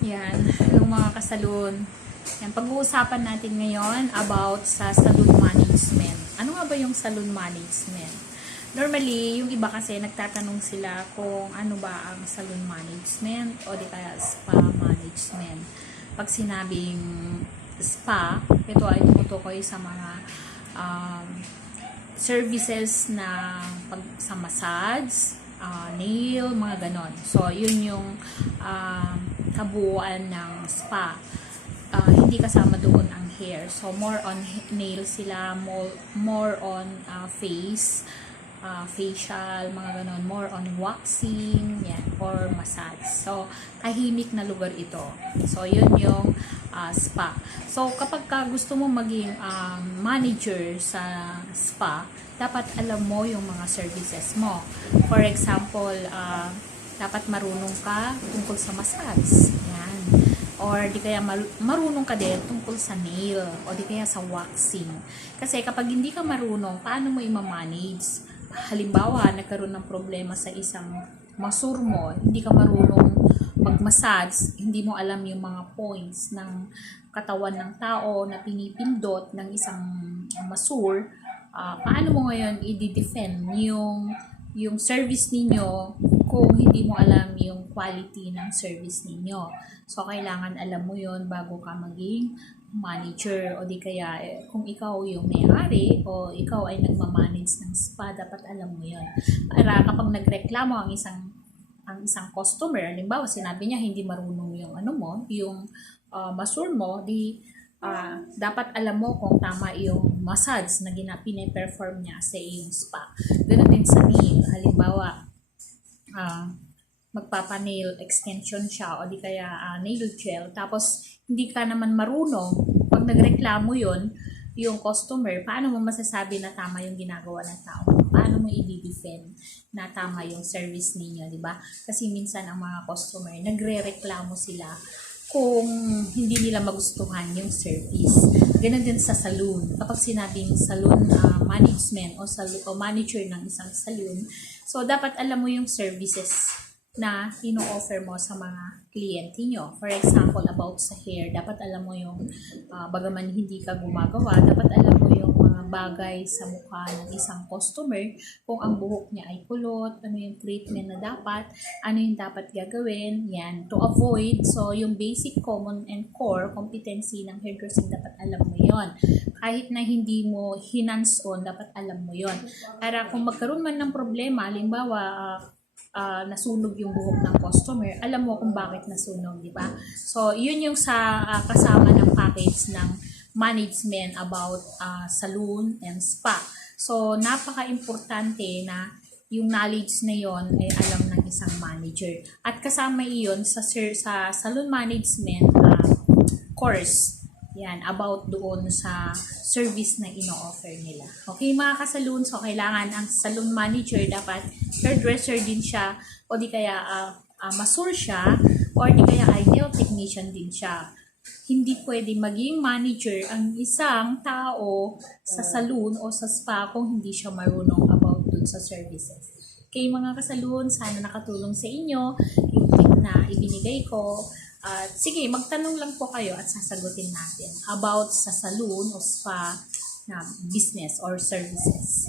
Yan, yung mga kasalon. Yan, pag-uusapan natin ngayon about sa salon management. Ano nga ba yung salon management? Normally, yung iba kasi nagtatanong sila kung ano ba ang salon management o di kaya spa management. Pag sinabing spa, ito ay tumutukoy sa mga um, services na sa massage, nail, mga ganon. So, yun yung kabuuan ng spa. Hindi kasama doon ang hair. So, more on nail sila, more on face, facial, mga ganon. More on waxing, yan, or massage. So, tahimik na lugar ito. So, yun yung spa. So, kapag gusto mo maging manager sa spa, dapat alam mo yung mga services mo. For example, dapat marunong ka tungkol sa massage. Yan. Or di kaya marunong ka din tungkol sa nail o di kaya sa waxing. Kasi kapag hindi ka marunong, paano mo i-manage? Halimbawa, nagkaroon ng problema sa isang masur mo, hindi ka marunong mag-massage, hindi mo alam yung mga points ng katawan ng tao na pinipindot ng isang masur, paano mo ngayon i-defend yung service ninyo kung hindi mo alam yung quality ng service ninyo. So, kailangan alam mo yon bago ka maging manager o di kaya kung ikaw yung may-ari o ikaw ay nagmamanage ng spa, dapat alam mo yon. Para kapag nagreklamo ang isang customer, halimbawa sinabi niya hindi marunong yung yung masur mo, dapat alam mo kung tama yung massage na pine-perform niya sa iyong spa. Ganun din sa nail. Halimbawa, magpapa-nail extension siya o di kaya nail gel, tapos hindi ka naman marunong, pag nagreklamo yon yung customer, paano mo masasabi na tama yung ginagawa ng tao? Paano mo i-defend na tama yung service ninyo, di ba? Kasi minsan ang mga customer, nagre-reklamo sila kung hindi nila magustuhan yung service. Ganun din sa saloon. Kapag sinabing saloon management o manager ng isang saloon, so dapat alam mo yung services na ino-offer mo sa mga kliyente nyo. For example, about sa hair, dapat alam mo yung bagaman hindi ka gumagawa, dapat alam mo yung mga bagay sa mukha ng isang customer, kung ang buhok niya ay kulot, ano yung treatment na dapat, ano yung dapat gagawin, yan, to avoid. So, yung basic, common, and core competency ng hairdressing, dapat alam mo yon. Kahit na hindi mo hands-on, dapat alam mo yon. Para kung magkaroon man ng problema, halimbawa, nasunog yung buhok ng customer, alam mo kung bakit nasunog, di ba? So, yun yung sa kasama ng package ng management about saloon and spa. So, napaka-importante na yung knowledge na yon ay alam ng isang manager. At kasama iyon sa saloon management course. Yan, about doon sa service na ino-offer nila. Okay, mga kasaloon, so kailangan ang saloon manager dapat hairdresser din siya o di kaya masur siya o di kaya ay nail technician din siya. Hindi pwede maging manager ang isang tao sa saloon o sa spa kung hindi siya marunong about dun sa services. Okay, mga kasaloon, sana nakatulong sa inyo yung tip na ibinigay ko. Sige, magtanong lang po kayo at sasagutin natin about sa saloon o spa na business or services.